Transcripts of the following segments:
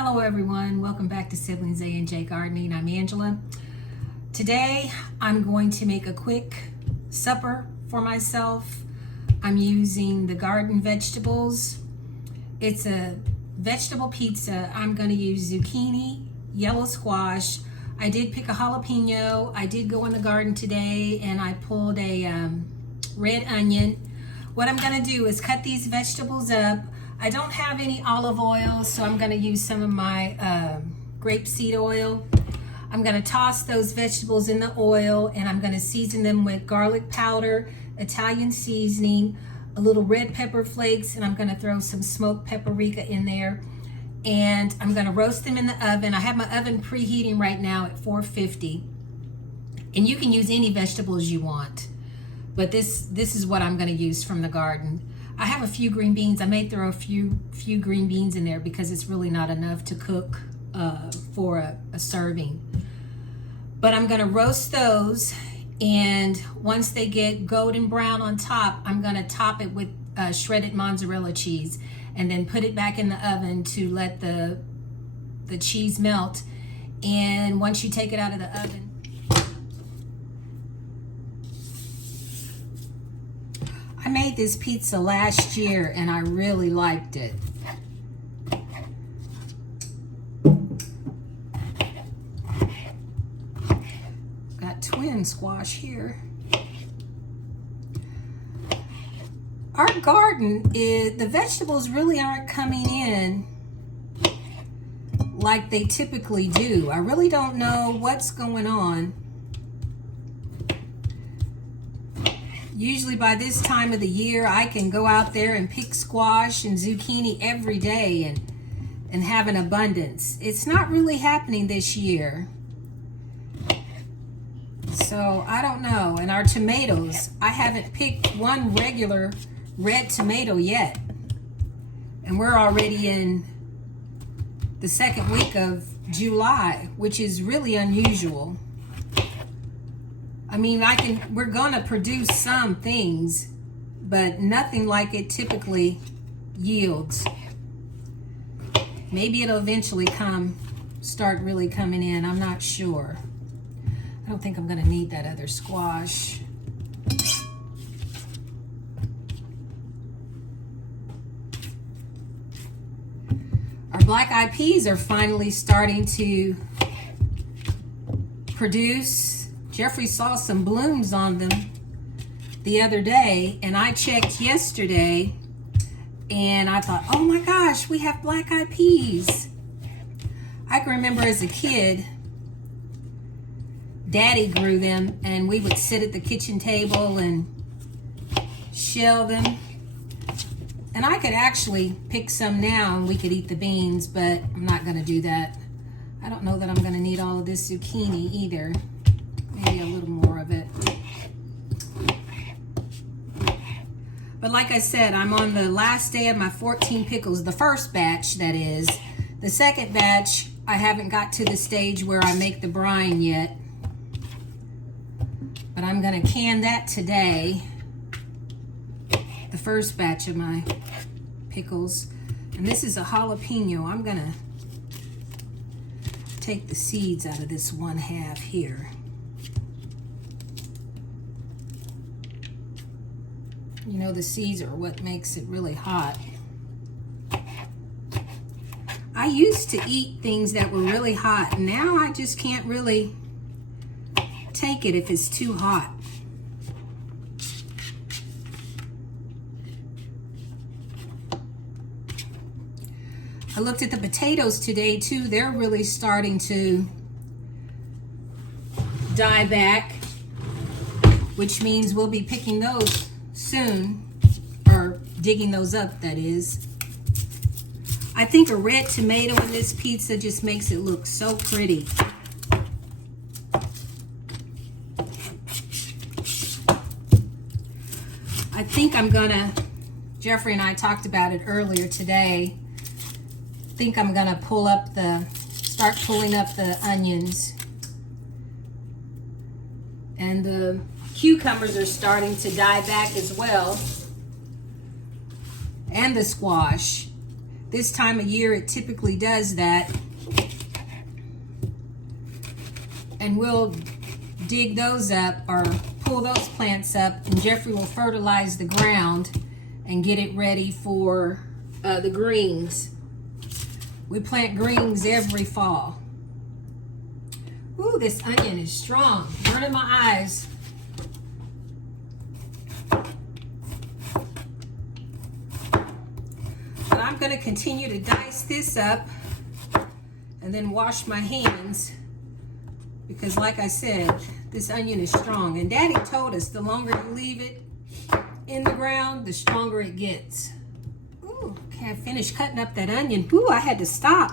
Hello everyone, welcome back to Siblings A&J Gardening. I'm Angela. Today I'm going to make a quick supper for myself. I'm using the garden vegetables. It's a vegetable pizza. I'm going to use zucchini, yellow squash. I did pick a jalapeno. I did go in the garden today and I pulled a red onion. What I'm going to do is cut these vegetables up. I don't have any olive oil, so I'm going to use some of my grapeseed oil. I'm going to toss those vegetables in the oil and I'm going to season them with garlic powder, Italian seasoning, a little red pepper flakes, and I'm going to throw some smoked paprika in there. And I'm going to roast them in the oven. I have my oven preheating right now at 450. And you can use any vegetables you want. But this is what I'm going to use from the garden. I have a few green beans. I may throw a few green beans in there because it's really not enough to cook for a serving. But I'm going to roast those, and once they get golden brown on top, I'm going to top it with shredded mozzarella cheese and then put it back in the oven to let the cheese melt. And once you take it out of the oven, I made this pizza last year and I really liked it. Got twin squash here. Our garden, the vegetables really aren't coming in like they typically do. I really don't know what's going on. Usually by this time of the year, I can go out there and pick squash and zucchini every day and have an abundance. It's not really happening this year. So I don't know. And our tomatoes, I haven't picked one regular red tomato yet. And we're already in the second week of July, which is really unusual. I mean, we're gonna produce some things, but nothing like it typically yields. Maybe it'll eventually start really coming in. I'm not sure. I don't think I'm gonna need that other squash. Our black-eyed peas are finally starting to produce. Jeffrey saw some blooms on them the other day, and I checked yesterday, and I thought, oh my gosh, we have black-eyed peas. I can remember as a kid, Daddy grew them, and we would sit at the kitchen table and shell them. And I could actually pick some now, and we could eat the beans, but I'm not gonna do that. I don't know that I'm gonna need all of this zucchini either. Maybe a little more of it. But like I said, I'm on the last day of my 14 pickles, the first batch, that is. The second batch, I haven't got to the stage where I make the brine yet. But I'm gonna can that today. The first batch of my pickles. And this is a jalapeno. I'm gonna take the seeds out of this one half here. You know, the seeds are what makes it really hot. I used to eat things that were really hot. Now I just can't really take it if it's too hot. I looked at the potatoes today too. They're really starting to die back, which means we'll be picking those soon, or digging those up, that is. I think a red tomato in this pizza just makes it look so pretty. I think I'm gonna, Jeffrey and I talked about it earlier today, I think I'm gonna start pulling up the onions. And the cucumbers are starting to die back as well, and the squash. This time of year, it typically does that. And we'll dig those up or pull those plants up, and Jeffrey will fertilize the ground and get it ready for the greens. We plant greens every fall. Ooh, this onion is strong, burning my eyes. But I'm going to continue to dice this up and then wash my hands, because like I said, this onion is strong. And Daddy told us the longer you leave it in the ground, the stronger it gets. Ooh, okay, I finished cutting up that onion. Ooh, I had to stop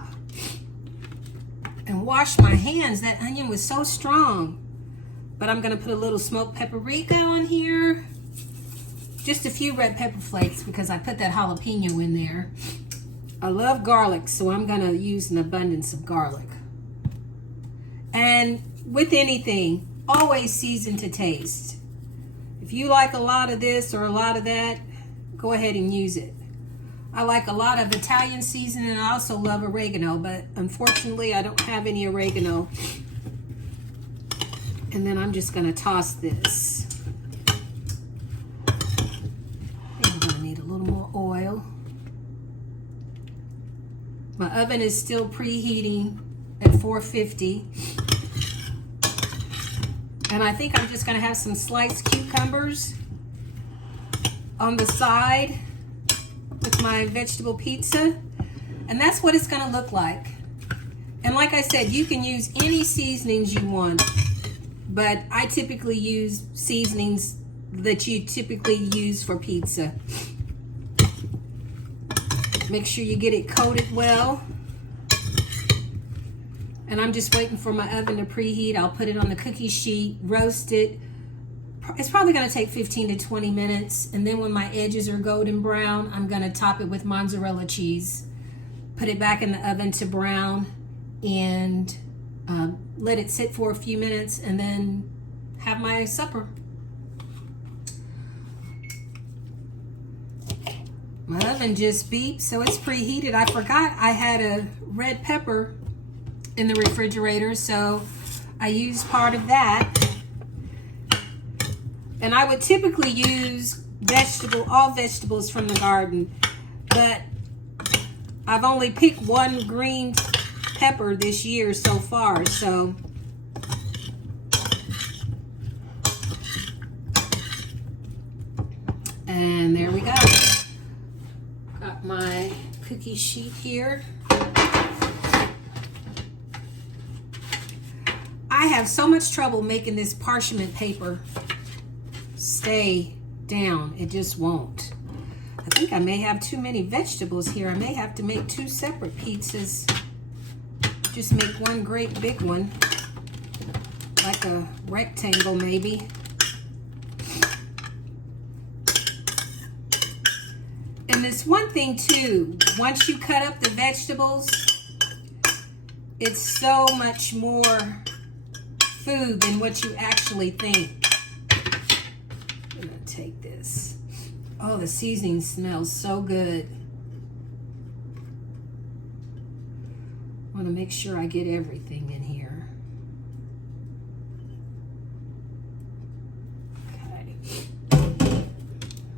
and wash my hands. That onion was so strong. But I'm gonna put a little smoked paprika on here. Just a few red pepper flakes because I put that jalapeno in there. I love garlic, so I'm gonna use an abundance of garlic. And with anything, always season to taste. If you like a lot of this or a lot of that, go ahead and use it. I like a lot of Italian seasoning, and I also love oregano, but unfortunately I don't have any oregano. And then I'm just gonna toss this. I think I'm gonna need a little more oil. My oven is still preheating at 450. And I think I'm just gonna have some sliced cucumbers on the side with my vegetable pizza. And that's what it's gonna look like. And like I said, you can use any seasonings you want, but I typically use seasonings that you typically use for pizza. Make sure you get it coated well. And I'm just waiting for my oven to preheat. I'll put it on the cookie sheet, roast it. It's probably gonna take 15 to 20 minutes. And then when my edges are golden brown, I'm gonna top it with mozzarella cheese. Put it back in the oven to brown and let it sit for a few minutes, and then have my supper. My oven just beeped, so it's preheated. I forgot I had a red pepper in the refrigerator, so I used part of that. And I would typically use all vegetables from the garden, but I've only picked one green pepper this year so far, so and there we go. Got my cookie sheet here. I have so much trouble making this parchment paper stay down. It just won't. I think I may have too many vegetables here. I may have to make two separate pizzas. Just make one great big one, like a rectangle maybe. And this one thing too, once you cut up the vegetables, it's so much more food than what you actually think. I'm gonna take this. Oh, the seasoning smells so good. I want to make sure I get everything in here. Okay.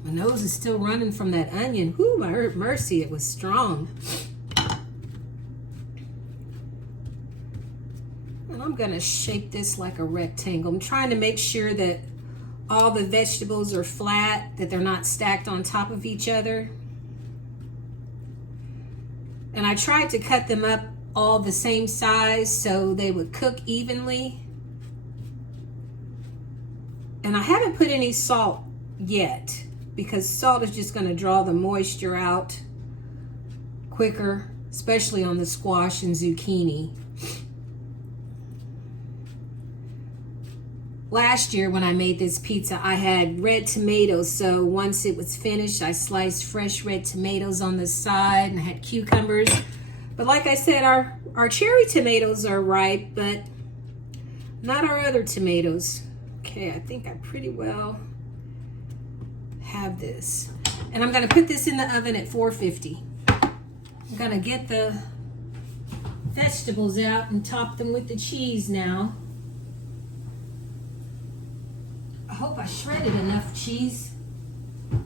My nose is still running from that onion. Whoo, my mercy, it was strong. And I'm gonna shape this like a rectangle. I'm trying to make sure that all the vegetables are flat, that they're not stacked on top of each other. And I tried to cut them up all the same size so they would cook evenly. And I haven't put any salt yet, because salt is just gonna draw the moisture out quicker, especially on the squash and zucchini. Last year when I made this pizza, I had red tomatoes, so once it was finished, I sliced fresh red tomatoes on the side, and I had cucumbers. But like I said, our cherry tomatoes are ripe, but not our other tomatoes. Okay, I think I pretty well have this. And I'm gonna put this in the oven at 450. I'm gonna get the vegetables out and top them with the cheese now. I hope I shredded enough cheese. Okay,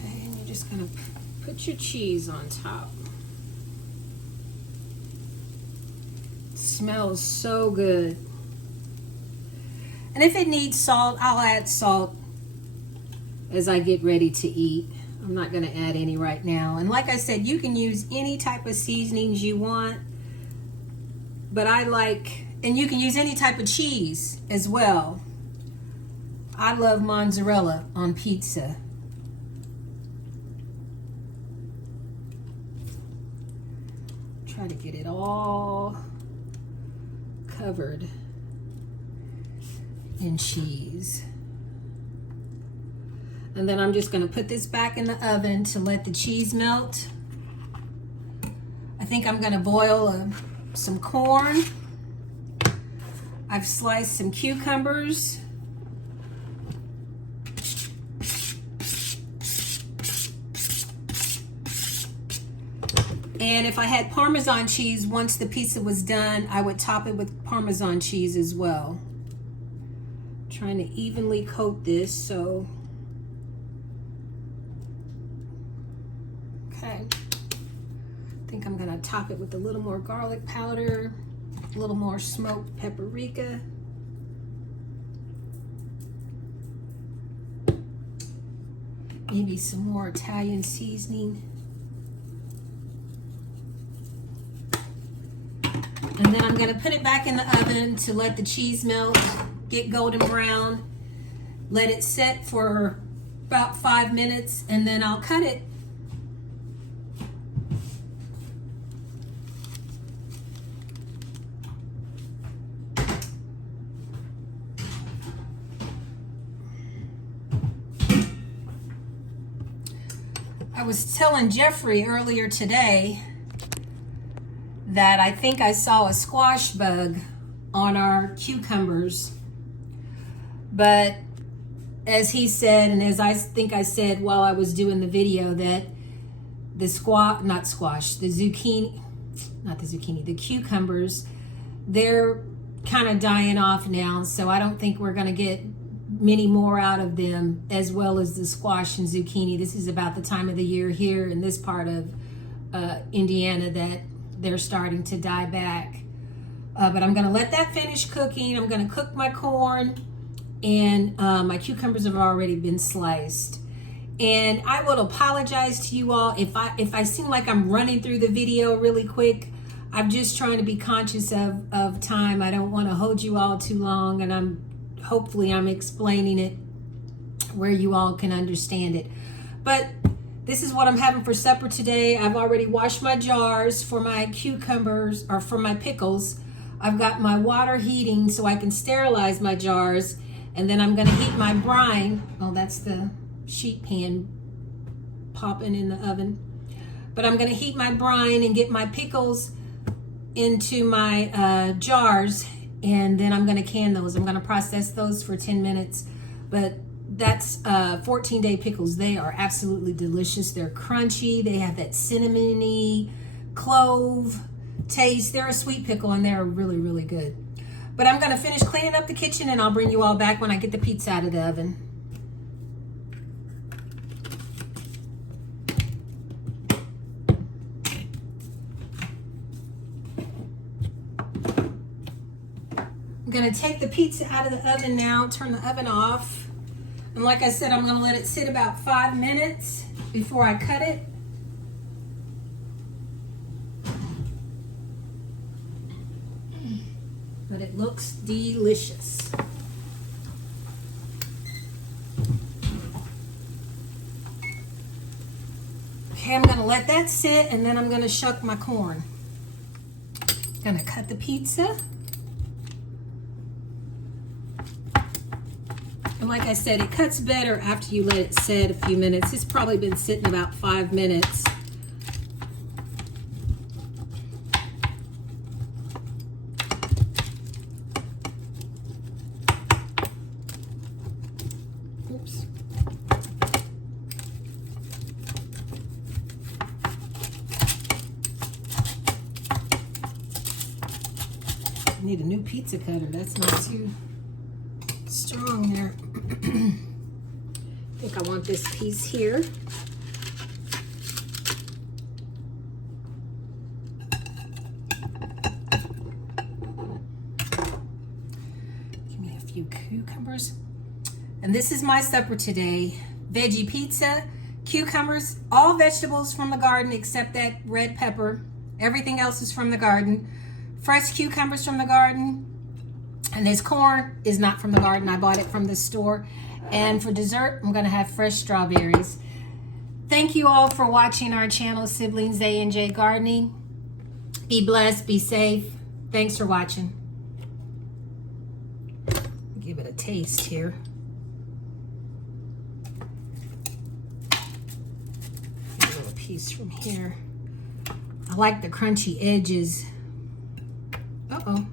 and you're just gonna put your cheese on top. It smells so good. And if it needs salt, I'll add salt as I get ready to eat. I'm not going to add any right now. And like I said, you can use any type of seasonings you want. But I like, and you can use any type of cheese as well. I love mozzarella on pizza. Try to get it all covered in cheese. And then I'm just going to put this back in the oven to let the cheese melt. I think I'm going to boil some corn. I've sliced some cucumbers. And if I had Parmesan cheese, once the pizza was done, I would top it with Parmesan cheese as well. Trying to evenly coat this, so okay. I think I'm gonna top it with a little more garlic powder, a little more smoked paprika. Maybe some more Italian seasoning. And then I'm gonna put it back in the oven to let the cheese melt. Get golden brown, let it set for about 5 minutes, and then I'll cut it. I was telling Jeffrey earlier today that I think I saw a squash bug on our cucumbers. But as he said, and as I think I said while I was doing the video, that the the cucumbers, they're kind of dying off now. So I don't think we're going to get many more out of them, as well as the squash and zucchini. This is about the time of the year here in this part of Indiana that they're starting to die back. But I'm going to let that finish cooking. I'm going to cook my corn. And my cucumbers have already been sliced. And I will apologize to you all if I seem like I'm running through the video really quick. I'm just trying to be conscious of time. I don't want to hold you all too long, and hopefully I'm explaining it where you all can understand it. But this is what I'm having for supper today. I've already washed my jars for my cucumbers, or for my pickles. I've got my water heating so I can sterilize my jars. And then I'm going to heat my brine. Oh, that's the sheet pan popping in the oven. But I'm going to heat my brine and get my pickles into my jars. And then I'm going to can those. I'm going to process those for 10 minutes. But that's 14-day pickles. They are absolutely delicious. They're crunchy. They have that cinnamony, clove taste. They're a sweet pickle, and they're really, really good. But I'm going to finish cleaning up the kitchen, and I'll bring you all back when I get the pizza out of the oven. I'm going to take the pizza out of the oven now, turn the oven off. And like I said, I'm going to let it sit about 5 minutes before I cut it. But it looks delicious. Okay, I'm gonna let that sit, and then I'm gonna shuck my corn. Gonna cut the pizza. And like I said, it cuts better after you let it sit a few minutes. It's probably been sitting about 5 minutes. Oops. I need a new pizza cutter. That's not too strong there. I think I want this piece here. Give me a few cucumbers. And this is my supper today. Veggie pizza, cucumbers, all vegetables from the garden except that red pepper. Everything else is from the garden. Fresh cucumbers from the garden. And this corn is not from the garden. I bought it from the store. And for dessert, I'm gonna have fresh strawberries. Thank you all for watching our channel, Siblings A&J Gardening. Be blessed, be safe. Thanks for watching. Give it a taste here. Get a little piece from here. I like the crunchy edges. Uh-oh.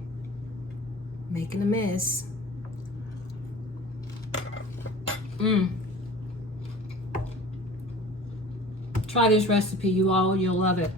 Making a mess. Try this recipe, you all. You'll love it.